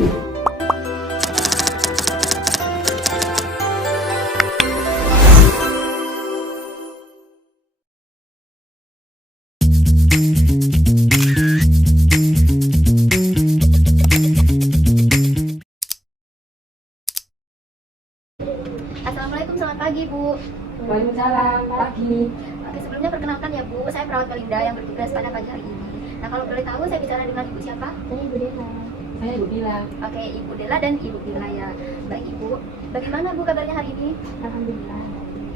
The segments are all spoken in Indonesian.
Assalamualaikum, selamat pagi Bu. Waalaikumsalam, pagi. Oke, sebelumnya perkenalkan ya Bu, saya perawat Melinda yang bertugas pada pagi hari ini. Nah, kalau boleh tahu saya bicara dengan Ibu siapa? Saya Ibu Dela. Saya Ibu Dela. Oke, Ibu Dela dan Ibu Dela ya. Baik Ibu, bagaimana Bu kabarnya hari ini? Alhamdulillah.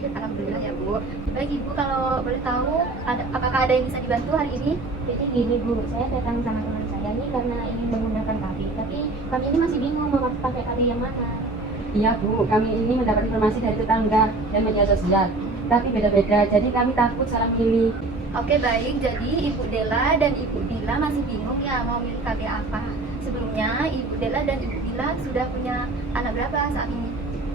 Alhamdulillah ya Bu. Baik Ibu, kalau boleh tahu apakah ada yang bisa dibantu hari ini? Jadi gini Bu, saya datang sama teman saya ini karena ingin menggunakan KB, tapi kami ini masih bingung mau pakai KB yang mana. Iya Bu, kami ini mendapat informasi dari tetangga dan media sosial, tapi beda-beda, jadi kami takut salah milih. Oke baik, jadi Ibu Dela dan Ibu Dila masih bingung ya mau milih KB apa. Sebelumnya Ibu Dela dan Ibu Dila sudah punya anak berapa saat ini?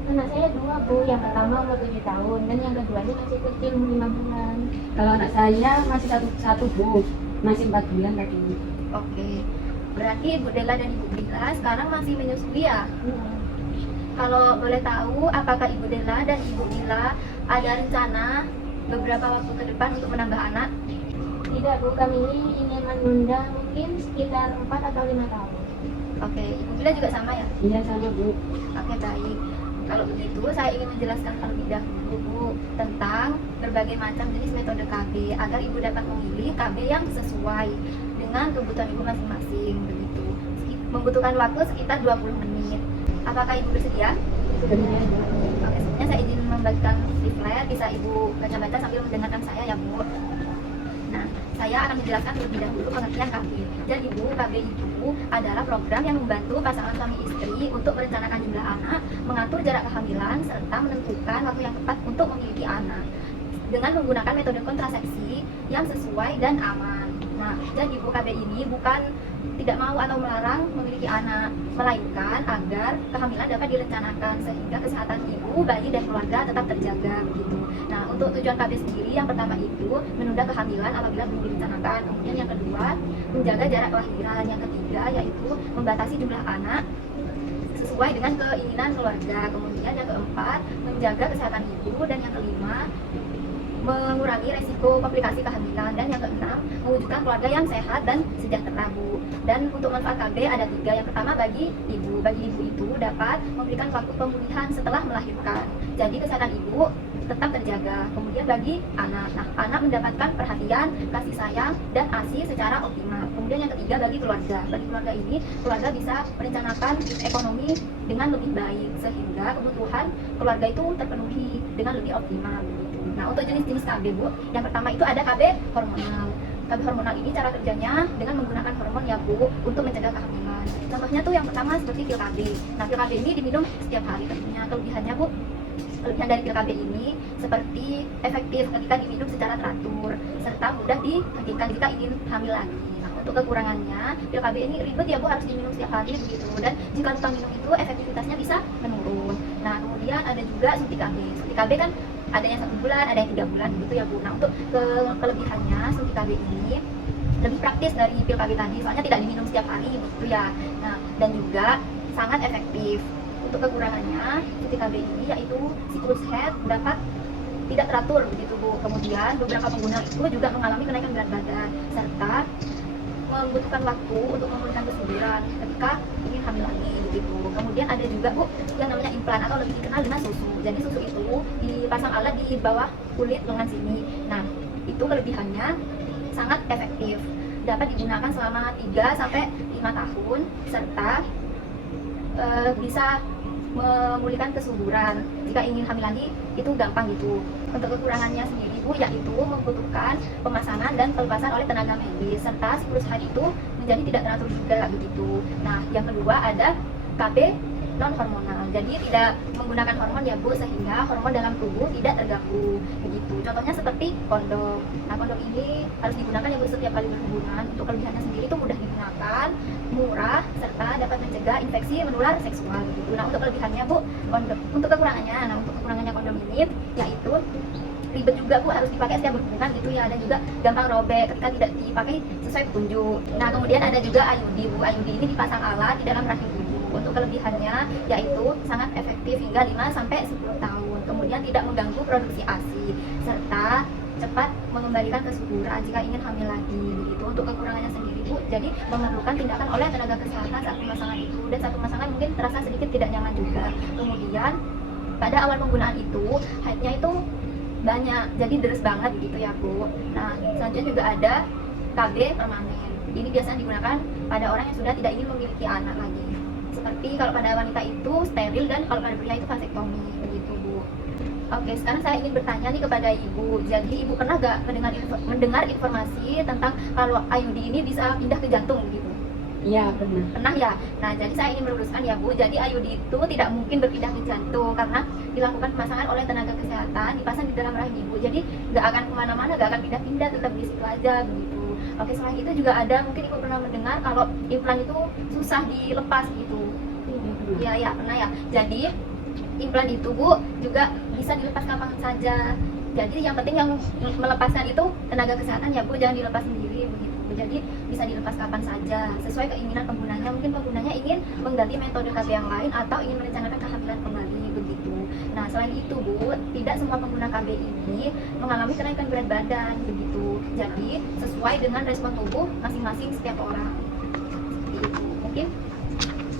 Anak saya 2 Bu, yang pertama umur 7 tahun dan yang kedua ini masih kecil 5 bulan. Kalau anak saya masih satu Bu, masih 4 bulan tadi. Oke, berarti Ibu Dela dan Ibu Dila sekarang masih menyusui ya? Kalau boleh tahu, apakah Ibu Dela dan Ibu Dila ada rencana beberapa waktu ke depan untuk menambah anak? Tidak Bu, kami ini ingin menunda mungkin sekitar 4 atau 5 tahun. Oke, Ibu Dila juga sama ya? Iya sama Bu. Oke baik. Kalau begitu, saya ingin menjelaskan terlebih dahulu Bu tentang berbagai macam jenis metode KB agar Ibu dapat memilih KB yang sesuai dengan kebutuhan Ibu masing-masing begitu. Membutuhkan waktu sekitar 20 menit. Apakah Ibu bersedia? Sebenarnya Oke, sebelumnya saya izin membagikan leaflet, bisa Ibu baca-baca sambil mendengarkan saya ya Bu. Nah, saya akan menjelaskan terlebih dahulu pengertian KB. Jadi Bu, KB itu adalah program yang membantu pasangan suami istri untuk merencanakan jumlah anak, mengatur jarak kehamilan, serta menentukan waktu yang tepat untuk memiliki anak dengan menggunakan metode kontrasepsi yang sesuai dan aman. Nah, jadi Bu, KB ini bukan tidak mau atau melarang memiliki anak, melainkan agar kehamilan dapat direncanakan sehingga kesehatan ibu, bayi, dan keluarga tetap terjaga begitu. Nah, untuk tujuan KB sendiri yang pertama itu menunda kehamilan apabila belum direncanakan. Kemudian yang kedua, menjaga jarak kelahiran. Yang ketiga yaitu membatasi jumlah anak sesuai dengan keinginan keluarga. Kemudian yang keempat, menjaga kesehatan ibu, dan yang kelima, mengurangi resiko komplikasi kehamilan, dan yang keenam, mewujudkan keluarga yang sehat dan sejahtera Bu. Dan untuk manfaat KB ada 3. Yang pertama bagi ibu itu dapat memberikan waktu pemulihan setelah melahirkan, jadi kesehatan ibu tetap terjaga. Kemudian bagi anak, anak mendapatkan perhatian, kasih sayang, dan ASI secara optimal. Kemudian yang ketiga bagi keluarga ini keluarga bisa merencanakan ekonomi dengan lebih baik sehingga kebutuhan keluarga itu terpenuhi dengan lebih optimal. Nah, untuk jenis-jenis KB Bu, yang pertama itu ada KB hormonal. KB hormonal ini cara kerjanya dengan menggunakan hormon ya Bu untuk mencegah kehamilan. Contohnya tuh yang pertama seperti pil KB. Nah, pil KB ini diminum setiap hari tentunya. Kelebihannya Bu, kelebihan dari pil KB ini seperti efektif ketika diminum secara teratur serta mudah dihentikan jika ingin hamil lagi. Nah, untuk kekurangannya, pil KB ini ribet ya Bu, harus diminum setiap hari begitu, dan jika lupa minum itu efektivitasnya bisa menurun. Nah, kemudian ada juga suntik KB. Suntik KB kan ada yang 1 bulan, ada yang 3 bulan gitu ya Bu. Nah, untuk kelebihannya suntik KB ini lebih praktis dari pil KB tadi, soalnya tidak diminum setiap hari gitu ya. Nah, dan juga sangat efektif. Untuk kekurangannya suntik KB ini yaitu siklus head dapat tidak teratur begitu Bu. Kemudian beberapa pengguna itu juga mengalami kenaikan berat badan serta membutuhkan waktu untuk memulihkan kesuburan ketika ingin hamil lagi begitu. Kemudian ada juga Bu yang namanya implan atau lebih dikenal dengan susu. Jadi susu itu dipasang alat di bawah kulit lengan sini. Nah, itu kelebihannya sangat efektif. Dapat digunakan selama 3 sampai 5 tahun serta bisa memulihkan kesuburan. Jika ingin hamil lagi itu gampang gitu. Untuk kekurangannya sendiri Bu yaitu membutuhkan pemasangan dan pelepasan oleh tenaga medis serta siklus haid itu menjadi tidak teratur juga begitu. Nah, yang kedua ada KB non hormonal. Jadi tidak menggunakan hormon ya Bu sehingga hormon dalam tubuh tidak terganggu begitu. Contohnya seperti kondom. Nah, kondom ini harus digunakan ya Bu setiap kali berhubungan. Untuk kelebihannya sendiri itu mudah digunakan, murah, serta dapat mencegah infeksi menular seksual begitu. Nah, untuk kelebihannya Bu, kondom. Untuk kekurangannya kondom ini yaitu ribet juga Bu, harus dipakai setiap berhubungan gitu ya, dan juga gampang robek ketika tidak dipakai sesuai petunjuk. Nah, kemudian ada juga IUD Bu. IUD ini dipasang alat di dalam rahim ibu. Untuk kelebihannya yaitu sangat efektif hingga 5-10 tahun, kemudian tidak mengganggu produksi ASI, serta cepat mengembalikan kesuburan jika ingin hamil lagi begitu. Untuk kekurangannya sendiri Bu, jadi memerlukan tindakan oleh tenaga kesehatan saat pemasangan itu, dan saat pemasangan mungkin terasa sedikit tidak nyaman juga. Kemudian pada awal penggunaan itu haidnya itu banyak, jadi deres banget gitu ya Bu. Nah selanjutnya juga ada KB permanen. Ini biasanya digunakan pada orang yang sudah tidak ingin memiliki anak lagi, seperti kalau pada wanita itu steril, dan kalau pada pria itu vasektomi begitu Bu. Oke, sekarang saya ingin bertanya nih kepada Ibu. Jadi Ibu pernah gak mendengar informasi tentang kalau IUD ini bisa pindah ke jantung gitu? Iya, pernah. Pernah ya? Nah, jadi saya ingin meluruskan ya Bu. Jadi IUD itu tidak mungkin berpindah ke jantung karena dilakukan pemasangan oleh tenaga kesehatan, dipasang di dalam rahim Ibu. Jadi nggak akan kemana-mana, nggak akan pindah-pindah, tetap di situ aja begitu. Oke, selain itu juga ada, mungkin Ibu pernah mendengar kalau implan itu susah dilepas gitu. Iya, Ya, pernah ya. Jadi implan itu Bu juga bisa dilepas kapan saja. Jadi yang penting yang melepaskan itu tenaga kesehatan ya Bu, jangan dilepas sendiri begitu. Jadi bisa dilepas kapan saja sesuai keinginan penggunanya. Mungkin penggunanya ingin mengganti metode KB yang lain atau ingin merencanakan kehamilan kembali begitu. Nah selain itu Bu, tidak semua pengguna KB ini mengalami kenaikan berat badan begitu. Jadi sesuai dengan respon tubuh masing-masing setiap orang. Seperti itu. Mungkin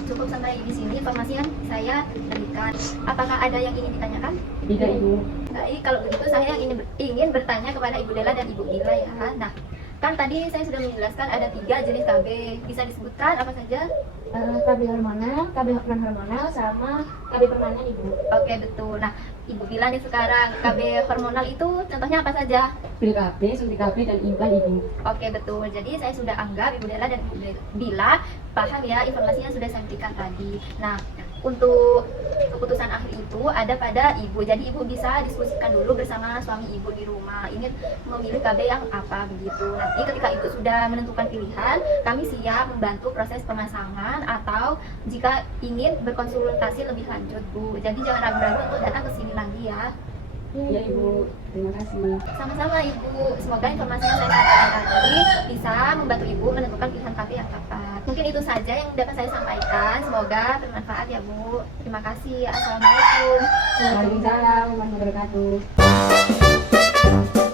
cukup sampai di sini informasi yang saya berikan. Apakah ada yang ingin ditanyakan? Tidak Ibu. Baik, kalau begitu saya ingin bertanya kepada Ibu Lela dan Ibu Ila ya. Nah, kan tadi saya sudah menjelaskan ada 3 jenis KB. Bisa disebutkan apa saja? KB hormonal, KB non hormonal, sama KB permanen Ibu. Oke, betul. Nah, Ibu Bila nih sekarang, KB hormonal itu contohnya apa saja? Pil KB, suntik KB, dan implan Ibu. Oke, betul. Jadi saya sudah anggap Ibu Lela dan Ibu Bila paham ya informasi yang sudah saya berikan tadi. Nah, untuk keputusan akhir itu ada pada Ibu. Jadi Ibu bisa diskusikan dulu bersama suami Ibu di rumah. Ingin memilih KB yang apa begitu. Nanti ketika Ibu sudah menentukan pilihan, kami siap membantu proses pemasangan atau jika ingin berkonsultasi lebih lanjut Bu. Jadi jangan ragu-ragu untuk datang ke sini lagi ya. Ya Ibu, terima kasih. Sama-sama Ibu. Semoga informasi yang saya sampaikan tadi bisa membantu Ibu menentukan pilihan KB yang tepat. Mungkin itu saja yang dapat saya sampaikan. Semoga bermanfaat ya Bu. Terima kasih. Assalamualaikum. Waalaikumsalam warahmatullahi wabarakatuh.